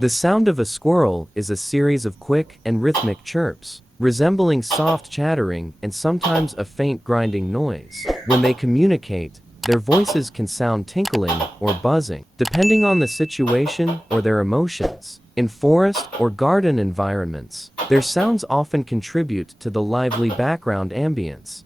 The sound of a squirrel is a series of quick and rhythmic chirps, resembling soft chattering and sometimes a faint grinding noise. When they communicate, their voices can sound tinkling or buzzing, depending on the situation or their emotions. In forest or garden environments, their sounds often contribute to the lively background ambience.